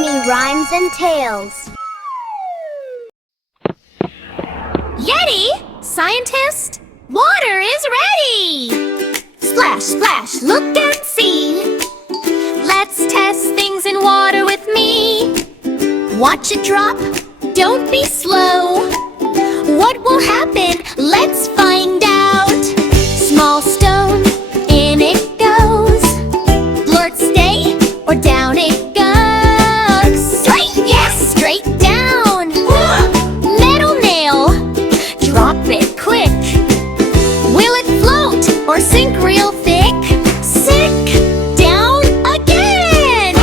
many rhymes and tales. Yeti, scientist, water is ready! Splash, splash, look and see. Let's test things in water with me. Watch it drop, don't be slow. What will happen? Let's find out. Small stone, in it goes. Blurt stay, or down it goes. Straight, yes, straight down. Metal nail, drop it quick. Will it float or sink real thick? Sink, down again.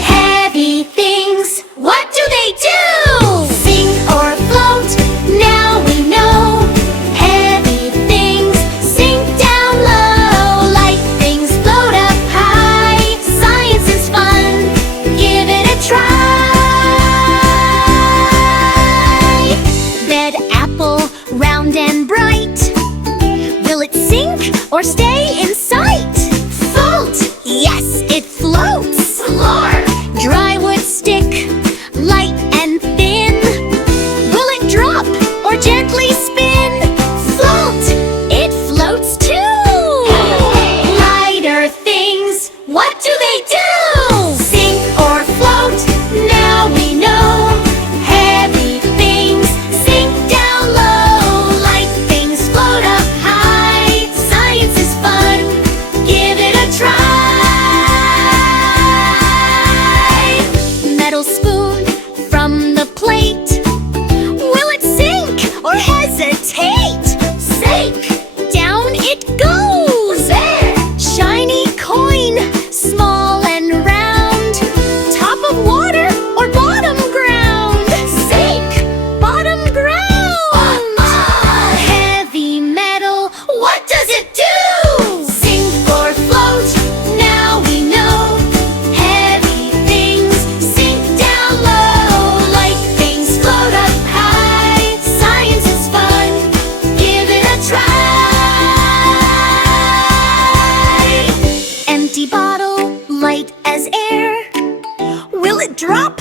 Heavy things, what do they do? Sink or float, now we know. Heavy things sink down low. Light things float up high. Science is fun, give it a try. Red apple, round and bright. Will it sink or stay in sight? Float! Yes, it floats! Floor! Dry wood stick, light and thin. Will it drop or gently spin? Float! It floats too! Lighter things, what do they do? Sink or float, now we know. Heavy things sink down low. Light things float up high. Science is fun, give it a try. Metal spoon from the plate. Will it sink or hesitate? Sink! Down it goes! There! Shiny coin, small and round. Top of water or bottom ground? Sink! Bottom ground! Heavy metal, what does it do? Sink or float, now we know. Heavy things sink down low. Light things float up high. Science is fun, give it a try. Empty bottle, light as air. Will it drop